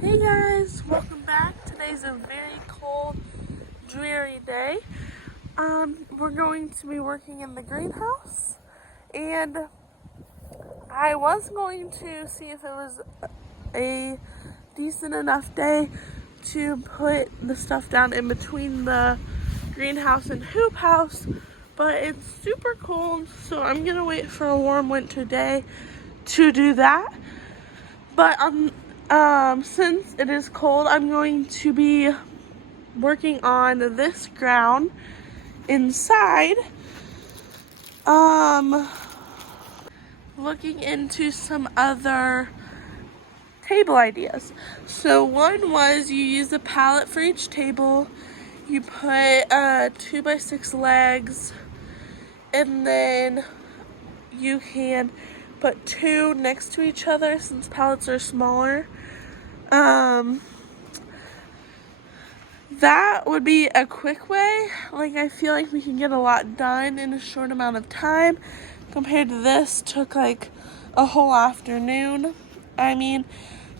Hey guys, welcome back. Today's a very cold, dreary day. We're going to be working in the greenhouse, and I was going to see if it was a decent enough day to put the stuff down in between the greenhouse and hoop house, but it's super cold, so I'm gonna wait for a warm winter day to do that. But since it is cold, I'm going to be working on this ground inside, looking into some other table ideas. So one was you use a pallet for each table, you put 2x6 legs, and then you can put two next to each other since pallets are smaller. That would be a quick way. Like, I feel like we can get a lot done in a short amount of time compared to this took like a whole afternoon. I mean,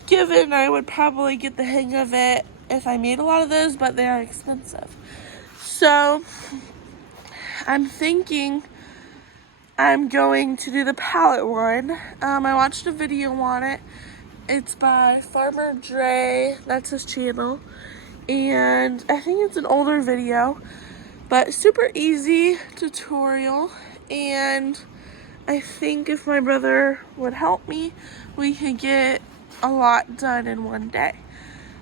given I would probably get the hang of it if I made a lot of those, but they are expensive. So I'm thinking I'm going to do the pallet one. I watched a video on it. It's by Farmer Dre, that's his channel. And I think it's an older video, but super easy tutorial. And I think if my brother would help me, we could get a lot done in one day.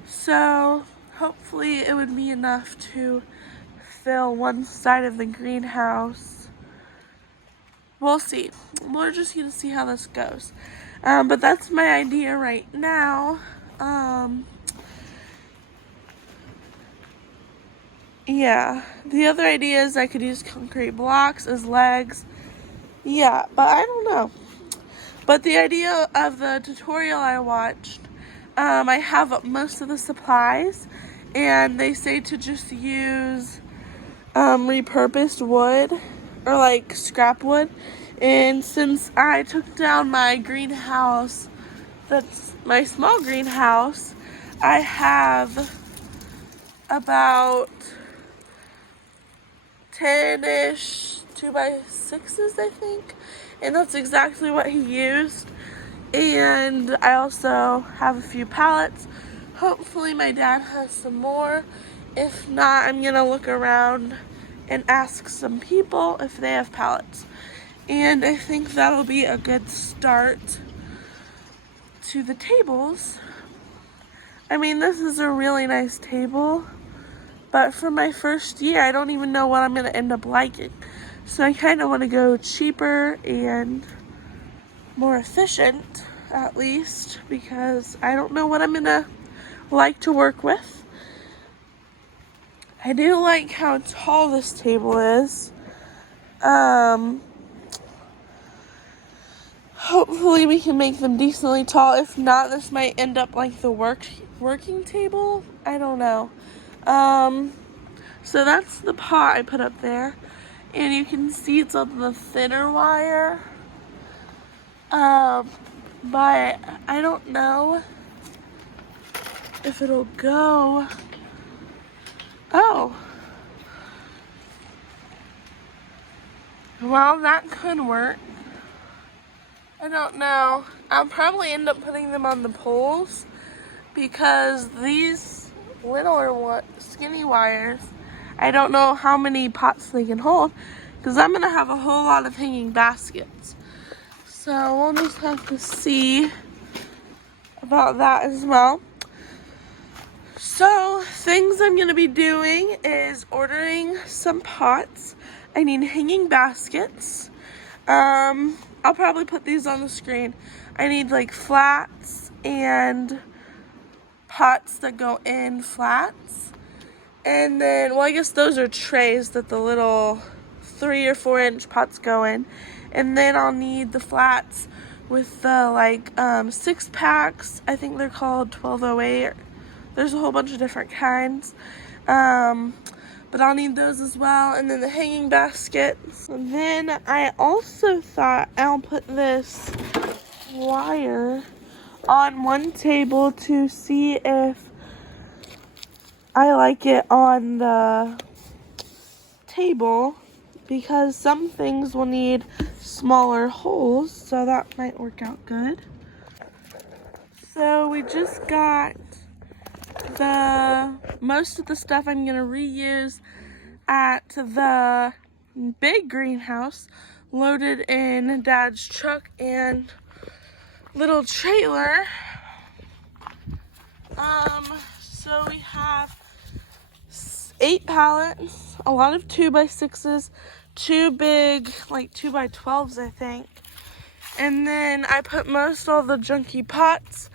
So hopefully it would be enough to fill one side of the greenhouse. We'll see. We're just gonna see how this goes. But that's my idea right now. Yeah, the other idea is I could use concrete blocks as legs. Yeah, but I don't know. But the idea of the tutorial I watched, I have most of the supplies, and they say to just use repurposed wood or like scrap wood. And since I took down my greenhouse, that's my small greenhouse, I have about 10-ish 2x6s, I think, and that's exactly what he used. And I also have a few pallets. Hopefully my dad has some more. If not, I'm gonna look around and ask some people if they have pallets. And I think that'll be a good start to the tables. I mean, this is a really nice table, but for my first year, I don't even know what I'm gonna end up liking. So I kind of want to go cheaper and more efficient, at least, because I don't know what I'm gonna like to work with. I do like how tall this table is. Hopefully we can make them decently tall. If not, this might end up like the working table. I don't know. So that's the pot I put up there. And you can see it's on the thinner wire. But I don't know if it'll go. Oh. Well, that could work. I don't know. I'll probably end up putting them on the poles because these little skinny wires, I don't know how many pots they can hold because I'm going to have a whole lot of hanging baskets. So we'll just have to see about that as well. So things I'm going to be doing is ordering some pots. I need hanging baskets. I'll probably put these on the screen. I need like flats and pots that go in flats. And then, well, I guess those are trays that the little 3 or 4 inch pots go in. And then I'll need the flats with the like 6 packs. I think they're called 1208. There's a whole bunch of different kinds. But I'll need those as well. And then the hanging baskets. And then I also thought I'll put this wire on one table to see if I like it on the table, because some things will need smaller holes, so that might work out good. So we just got most of the stuff I'm gonna reuse at the big greenhouse loaded in Dad's truck and little trailer. So we have 8 pallets, a lot of 2x6s, 2 big, like 2x12s, I think. And then I put most all the junky pots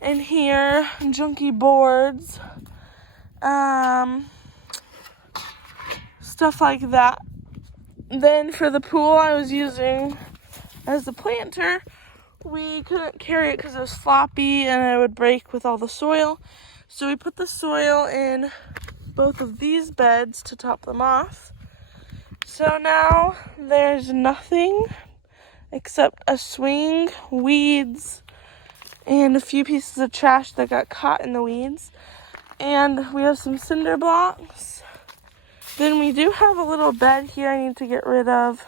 in here, junky boards, stuff like that. Then for the pool I was using as the planter, we couldn't carry it because it was floppy and it would break with all the soil. So we put the soil in both of these beds to top them off. So now there's nothing except a swing, weeds, and a few pieces of trash that got caught in the weeds. And we have some cinder blocks. Then we do have a little bed here I need to get rid of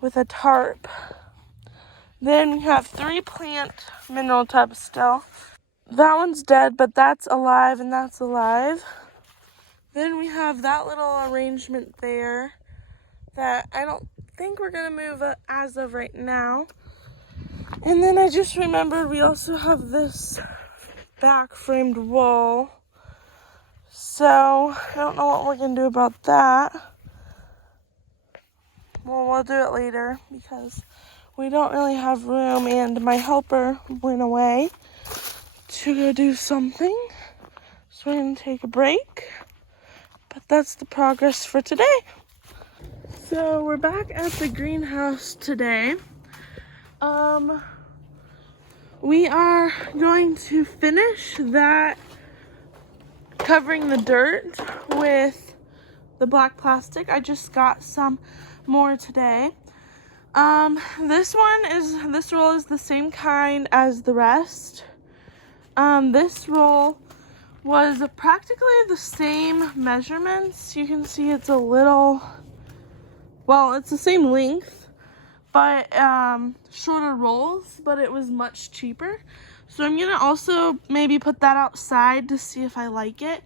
with a tarp. Then we have 3 plant mineral tubs still. That one's dead, but that's alive and that's alive. Then we have that little arrangement there that I don't think we're gonna move as of right now. And then I just remembered we also have this back framed wall. So I don't know what we're gonna do about that. Well, we'll do it later because we don't really have room, and my helper went away to go do something. So we're gonna take a break. But that's the progress for today. So we're back at the greenhouse today. We are going to finish that covering the dirt with the black plastic. I just got some more today. This roll is the same kind as the rest. This roll was practically the same measurements. You can see it's a little, well, it's the same length, but shorter rolls, but it was much cheaper. So I'm gonna also maybe put that outside to see if I like it.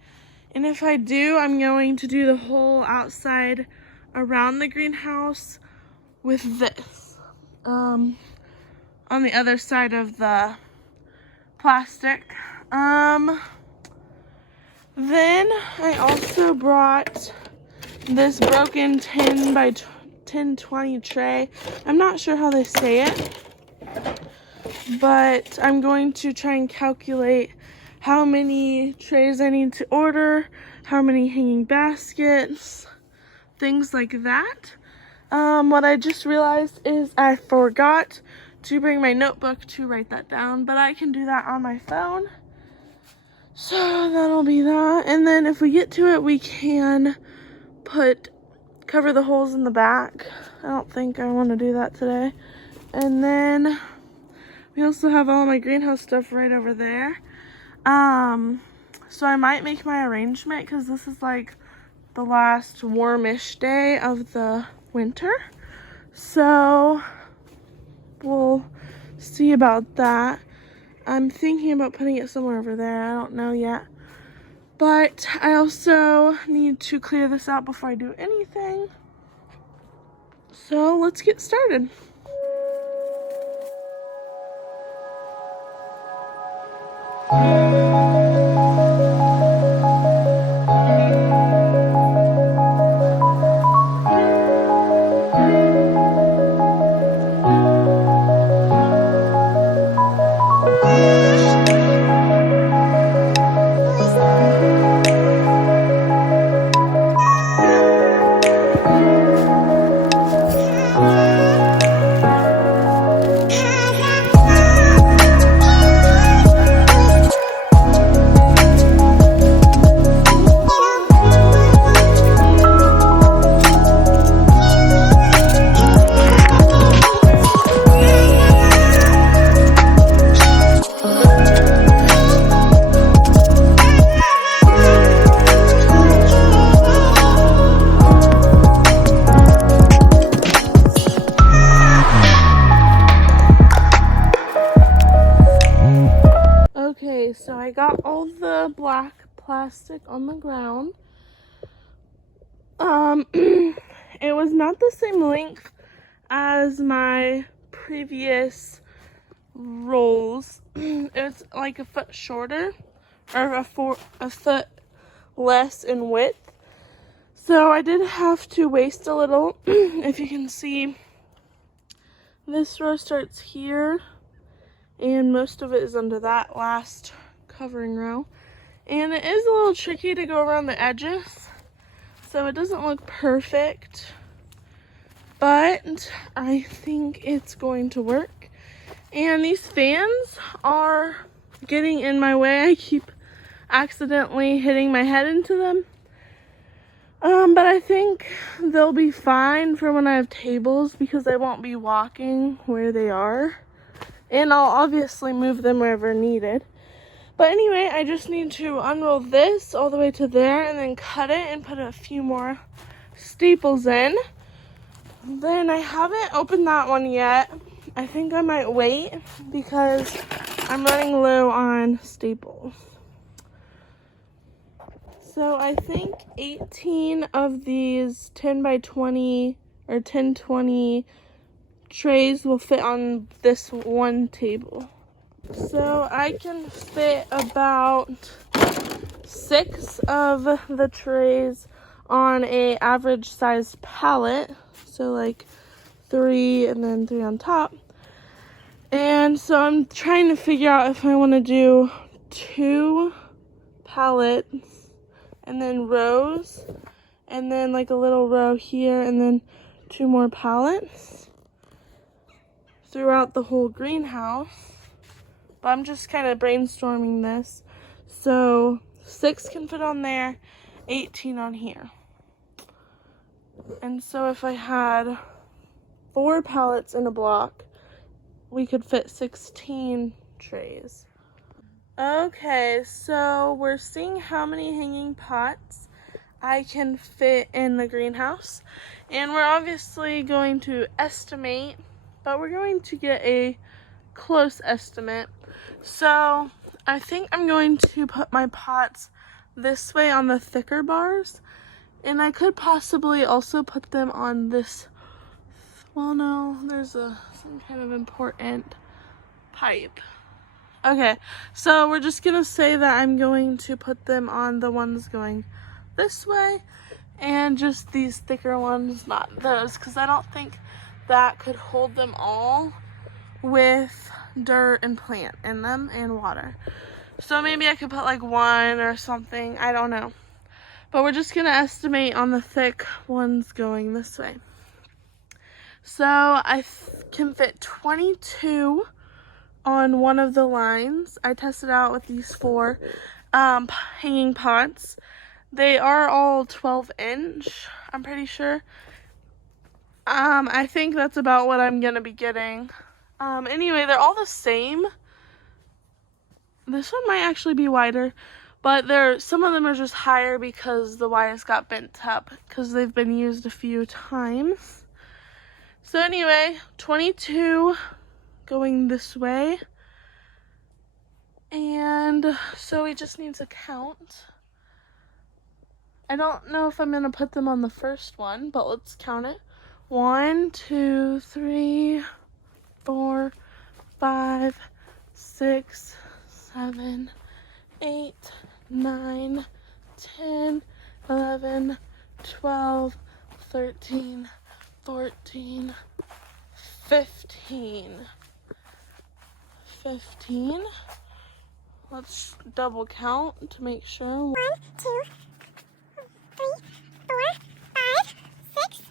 And if I do, I'm going to do the whole outside around the greenhouse with this on the other side of the plastic. Then I also brought this broken 10 by 10-20 tray. I'm not sure how they say it, but I'm going to try and calculate how many trays I need to order, how many hanging baskets, things like that. What I just realized is I forgot to bring my notebook to write that down, but I can do that on my phone. So that'll be that. And then if we get to it, we can cover the holes in the back. I don't think I want to do that today. And then we also have all my greenhouse stuff right over there. So I might make my arrangement because this is like the last warmish day of the winter. So we'll see about that. I'm thinking about putting it somewhere over there. I don't know yet. But I also need to clear this out before I do anything. So let's get started. Okay, so I got all the black plastic on the ground. It was not the same length as my previous rolls. It's like a foot shorter, or a foot less in width. So I did have to waste a little. If you can see, this row starts here, and most of it is under that last covering row. And it is a little tricky to go around the edges, so it doesn't look perfect, but I think it's going to work. And these fans are getting in my way. I keep accidentally hitting my head into them. But I think they'll be fine for when I have tables, because I won't be walking where they are. And I'll obviously move them wherever needed. But anyway, I just need to unroll this all the way to there and then cut it and put a few more staples in. Then I haven't opened that one yet. I think I might wait because I'm running low on staples. So I think 18 of these 10 by 20 or 10-20 trays will fit on this one table. So I can fit about 6 of the trays on a average sized pallet. So like 3 and then 3 on top. And so I'm trying to figure out if I want to do 2 pallets and then rows, and then like a little row here, and then 2 more pallets throughout the whole greenhouse. But I'm just kind of brainstorming this. So 6 can fit on there, 18 on here. And so if I had 4 pallets in a block, we could fit 16 trays. Okay, so we're seeing how many hanging pots I can fit in the greenhouse. And we're obviously going to estimate, but we're going to get a close estimate. So I think I'm going to put my pots this way on the thicker bars. And I could possibly also put them on this, well no, there's some kind of important pipe. Okay, so we're just gonna say that I'm going to put them on the ones going this way, and just these thicker ones, not those, because I don't think that could hold them all with dirt and plant in them and water. So maybe I could put like 1 or something, I don't know. But we're just gonna estimate on the thick ones going this way. So I can fit 22 on one of the lines. I tested out with these 4 hanging pots. They are all 12-inch, I'm pretty sure. I think that's about what I'm gonna be getting. Anyway, they're all the same. This one might actually be wider, but some of them are just higher because the wires got bent up because they've been used a few times. So anyway, 22 going this way, and so we just need to count. I don't know if I'm gonna put them on the first one, but let's count it. 1, 2, 3, 4, 5, 6, 7, 8, 9, 10, 11, 12, 13, 14, 15. 15. Let's double count to make sure. 1, 2, 3, 4, 5, 6,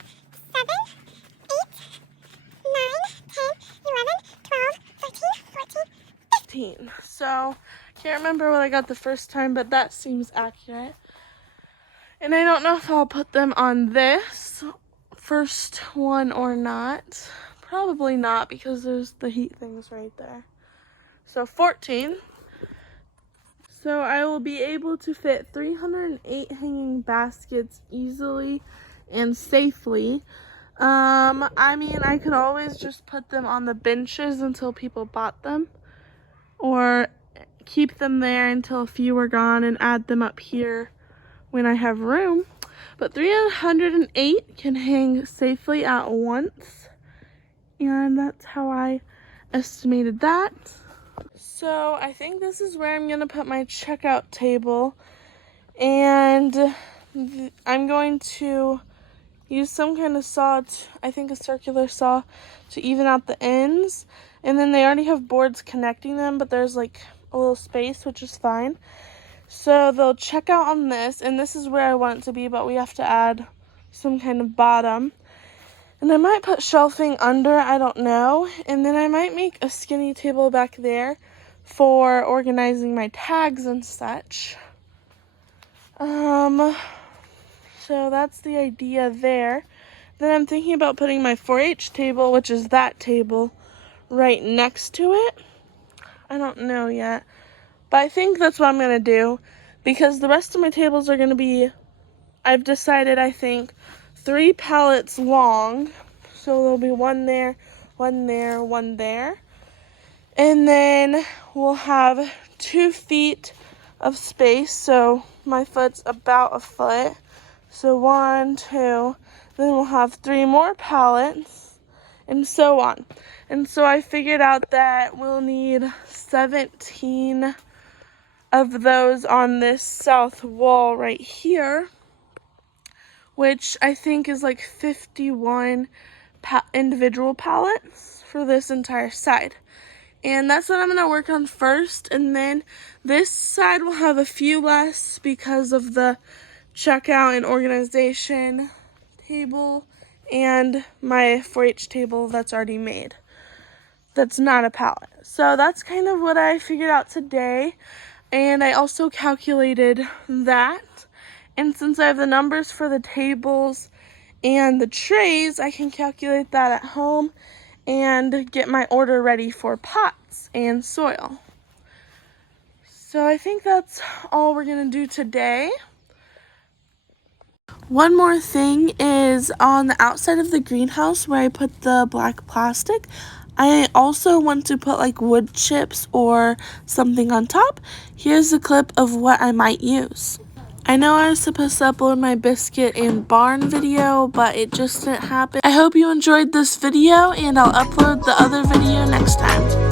7, 8, 9, 10, 11, 12, 13, 14, 15. So, can't remember what I got the first time, but that seems accurate. And I don't know if I'll put them on this first one or not. Probably not, because there's the heat things right there. So 14. So I will be able to fit 308 hanging baskets easily and safely. I mean, I could always just put them on the benches until people bought them, or keep them there until a few are gone and add them up here when I have room. But 308 can hang safely at once, and that's how I estimated that. So I think this is where I'm gonna put my checkout table, and I'm going to use some kind of saw, I think a circular saw, to even out the ends. And then they already have boards connecting them, but there's like a little space, which is fine. So they'll check out on this, and this is where I want it to be, but we have to add some kind of bottom. And I might put shelving under, I don't know. And then I might make a skinny table back there for organizing my tags and such. So that's the idea there. Then I'm thinking about putting my 4-H table, which is that table, right next to it. I don't know yet, but I think that's what I'm going to do, because the rest of my tables are going to be, I've decided, I think, 3 pallets long. So there'll be one there, one there, one there. And then we'll have 2 feet of space, so my foot's about a foot. So 1, 2, then we'll have 3 more pallets, and so on. And so I figured out that we'll need 17 of those on this south wall right here, which I think is like 51 individual pallets for this entire side. And that's what I'm going to work on first, and then this side will have a few less because of the checkout and organization table and my 4-H table that's already made. That's not a pallet. So that's kind of what I figured out today, and I also calculated that. And since I have the numbers for the tables and the trays, I can calculate that at home and get my order ready for pots and soil. So I think that's all we're gonna do today. One more thing is on the outside of the greenhouse where I put the black plastic, I also want to put like wood chips or something on top. Here's a clip of what I might use. I know I was supposed to upload my biscuit and barn video, but it just didn't happen. I hope you enjoyed this video, and I'll upload the other video next time.